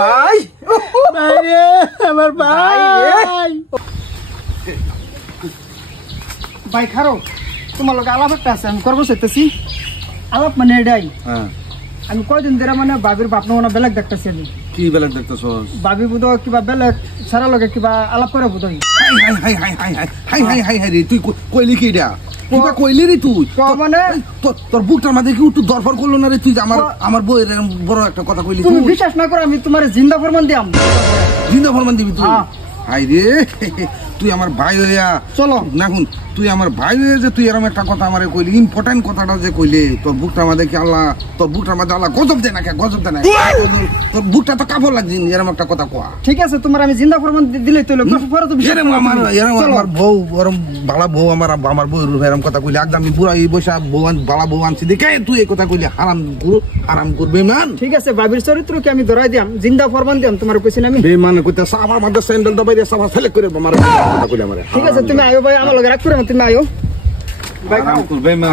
ভাই ভাই রে আমার ভাই ভাই খারো তোমার লোক আলাপ একটা আছে আমি করবো চাইতেছি আলাপ মানে এটাই আমি কয়দিন ধরে মানে বাবির বাপ না বেলেগ দেখতেছি আমি কি বেলেগ দেখতেছ বাবি বুধ কিবা বেলেগ সারা লগে কিবা আলাপ করে বুধ হাই রে তুই কইলি কি এটা কিবা কইলি রে তুই মানে তোর বুকটার মাঝে কি একটু দরফর করলো না রে তুই আমার বউয়ের বড় একটা কথা কইলি তুমি বিশ্বাস না করো আমি তোমার জিন্দা ফরমান দিয়াম জিন্দা ফরমান দিবি তুই হাই রে তুই আমার ভাই হইয়া চলো না শুন তুই আমার ভাই হয়ে যে তুই এরকম একটা কথা আমারে কইলি ইম্পর্টেন্ট কথাটা যে কইলি তোর বুকটার মাঝে কি আল্লাহ তোর বুকটার মাঝে আল্লাহ গজব দেয় না কে গজব দেয় না তোর বুকটা তো কাপড় লাগছে এরকম একটা কথা কোয়া ঠিক আছে তোমার আমি জিন্দা ফরমান দিলে তো আমার বউ ওরম বালা বউ আমার বউ এরকম কথা কইলি একদম আমি পুরা এই বৈশা বউ বালা বউ আনছি দেখে তুই এই কথা কইলি হারাম করবে মান ঠিক আছে বাবির চরিত্রকে আমি ধরাই দিয়াম জিন্দা ফরমান দিয়াম তোমার কইছি আমি বেমান কইতে সাবার মধ্যে স্যান্ডেল দবাইরে সাবার সেলেক্ট করে আমার কথা কইলি আমারে ঠিক আছে তুমি আয়ো ভাই আমার লগে রাখ করে তুমি আয়ো ভাই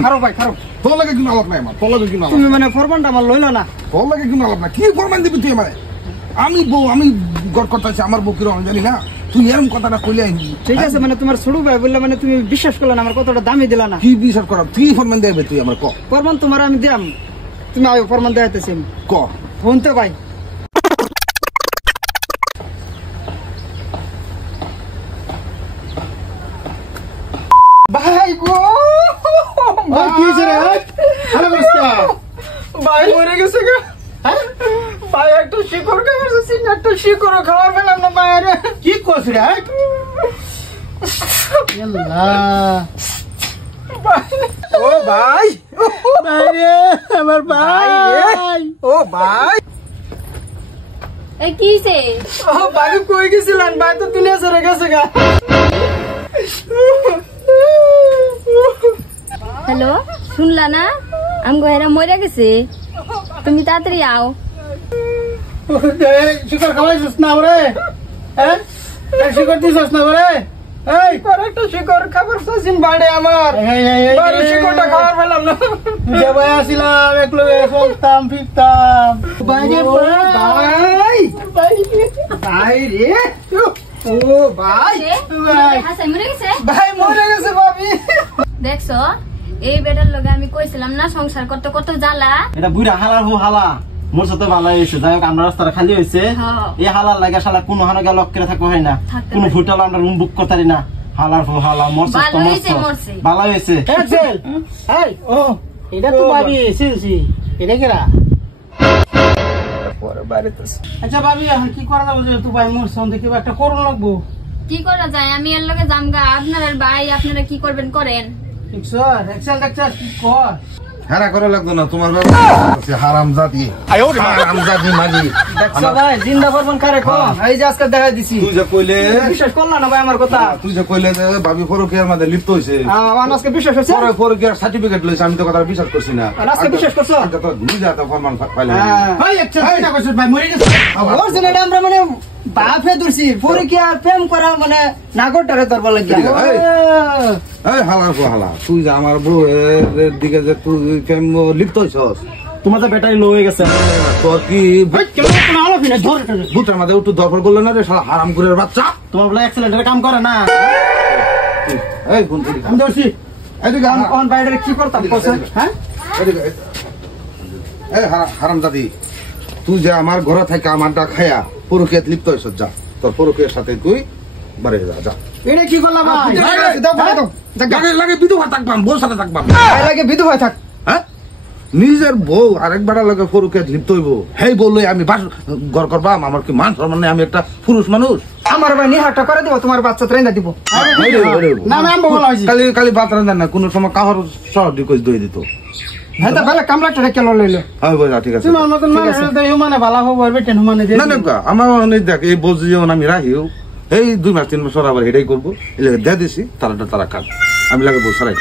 খারো ভাই খারো তোর লাগে কি আলাপ নাই আমার তোর লাগে কি আলাপ তুমি মানে ফরমানটা আমার লইলা না তোর লাগে কি আলাপ না কি ফরমান দিবি তুই আমারে আমি গড় করতেছি আমার বউ কিরকম জানি না তুই এরকম কথাটা কইলে ঠিক আছে মানে তোমার ছোট ভাই বললে মানে তুমি বিশ্বাস করলে না আমার কতটা দামি দিলা না কি বিশ্বাস করা কি ফরমান দেবে তুই আমার ক ফরমান তোমার আমি দিলাম তুমি আয়ো ফরমান দেখাইতেছি ক ফোনতে ভাই ভাই গো কি হইছে রে আরে বসকা ভাই মরে গেছে গা ভাই একটু শিকড় খাওয়াছে একটা শিকড় খাওয়ার পেলাম না বাইরে কি করছ রে আল্লাহ ও ভাই ভাই রে আমার ভাই ও ভাই এই কিছে ও ভাই কই গেছিলেন ভাই তো দুনিয়া ছেড়ে গেছে গা হ্যালো শুনলা না আমগো এরা মরে গেছে তুমি তাড়াতাড়ি আও শিকড় খাওয়াইছিস না রে হ্যাঁ শিকড় দিছিস না রে এই একটা শিকড় খাবার চাইছেন বাড়ে আমার বাড়ি শিকড়টা খাওয়ার পেলাম না যে ভাই আসিলাম একলো চলতাম ফিরতাম ভাই ভাই রে ও ভাই হাসাই মরে গেছে ভাই মরে গেছে ভাবি দেখছো এই বেটার লগে আমি কইছিলাম না সংসার করতে কত জ্বালা এটা বুড়া হালার হো হালা মোর সাথে ভালো হয়েছে যাই হোক আমরা রাস্তাটা খালি হয়েছে এই হালার লাগা শালা কোনো হানো গেল লক্ষ্যে থাকবো হয় না কোনো হোটেল আমরা রুম বুক করতে পারি না হালার হো হালা মরছে ভালো হয়েছে এই ও এটা তো ভাবি সিলসি এটা কেরা পরে বাড়িতে আচ্ছা ভাবি এখন কি করা যাবে তুই ভাই মোর সঙ্গে কিবা একটা করুন লাগবো কি করা যায় আমি এর লগে জামগা আপনার ভাই আপনারা কি করবেন করেন এক্সেল দেখছাস কি কর হারা করা লাগতো না তোমার হারাম জাতি মাগি দেখছো ভাই জিন্দা ফরমান কারে কো এই যে আজকে দেখা দিছি তুই যে কইলে বিশ্বাস করলা না ভাই আমার কথা তুই যে কইলে যে ভাবি ফরকিয়ার মধ্যে লিপ্ত হইছে আজকে বিশ্বাস হচ্ছে ফরকিয়ার সার্টিফিকেট লইছে আমি তো কথা বিশ্বাস করছি না আজকে বিশ্বাস করছো তো নিজে তো ফরমান পাইলাম ভাই এক্সেল না কইছিস ভাই মরে গেছে ওর জন্য আমরা মানে বাপে দূরছি পরে কি আর প্রেম করা মানে নাগরটারে ধরবা লাগিয়া এই হালা তুই যে আমার বউয়ের দিকে যে তুই প্রেম লিপ্ত হইছস তোমার তো ব্যাটারি লো হয়ে গেছে তোর কি বুটার মাঝে একটু দরকার করলো না রে শালা হারাম করে বাচ্চা তোমার বলে অ্যাক্সিলেন্টারে কাম করে না এই কোন তুই আমি দর্শি এদিকে অন বাইরে কি করতাম হ্যাঁ এদিকে এই হারাম দাদি তুই যে আমার ঘরে থেকে আমারটা খায়া পরকিয়াত লিপ্ত হইছস যা তোর পরকিয়ার সাথে তুই বাড়ি যা এটা কি করলা ভাই লাগে বিধু হয়ে থাকবাম বউর সাথে থাকবাম লাগে বিধু হয়ে থাক হ্যাঁ নিজের বউ আরেকবার লাগে পরকিয়াত লিপ্ত হইব হেই বললে আমি ঘর করবাম আমার কি মান সম্মান নেই আমি একটা পুরুষ মানুষ আমার ভাই নিহারটা করে দিব তোমার বাচ্চা ট্রেনটা দিব না আমি বলা হইছি কালি ভাত রান্না না কোন সময় কাহর শহর রিকোয়েস্ট দিয়ে দিত হ্যাঁ তো ভালো কামলাটা কেন লইলো হ্যাঁ বুঝা ঠিক আছে তোমার মতন মানে মানে ভালো হবে বেটেন মানে না না আমার দেখ এই বোঝ যেমন আমি রাখিও এই 2 মাস 3 মাস আবার এটাই করবো দিয়ে দিছি তারা কাজ আমি লাগে বউ সারাই